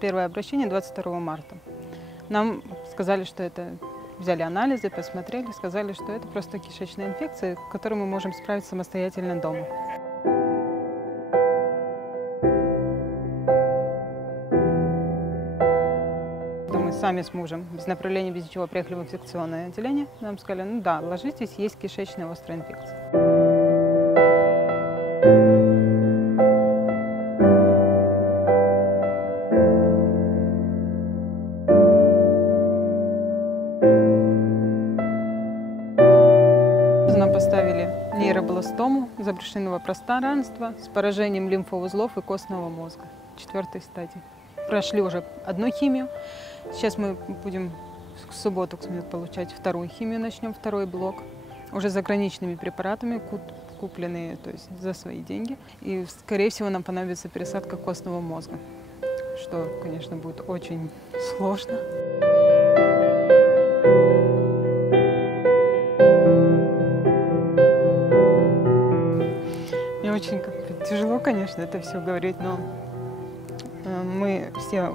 первое обращение 22 марта. Нам сказали, что это... Взяли анализы, посмотрели, сказали, что это просто кишечная инфекция, с которой мы можем справиться самостоятельно дома. Мы сами с мужем без направления, без ничего приехали в инфекционное отделение. Нам сказали, ну да, ложитесь, есть кишечная острая инфекция. Нам поставили нейробластому забрюшинного пространства с поражением лимфоузлов и костного мозга 4-й стадии. Прошли уже одну химию. Сейчас мы будем в субботу получать вторую химию, начнем второй блок. Уже заграничными препаратами, купленные, то есть за свои деньги. И, скорее всего, нам понадобится пересадка костного мозга, что, конечно, будет очень сложно. Мне очень тяжело, конечно, это все говорить, но мы все,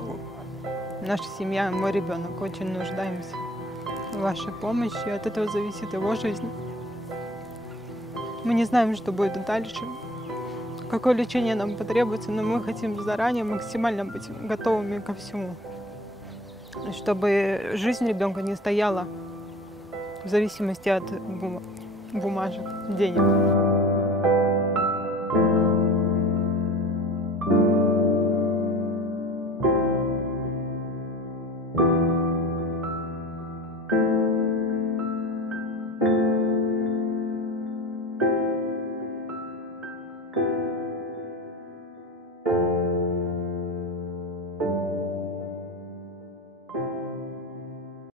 наша семья, мой ребенок, очень нуждаемся в вашей помощи. От этого зависит его жизнь. Мы не знаем, что будет дальше, какое лечение нам потребуется, но мы хотим заранее максимально быть готовыми ко всему, чтобы жизнь ребенка не стояла в зависимости от бумажек, денег.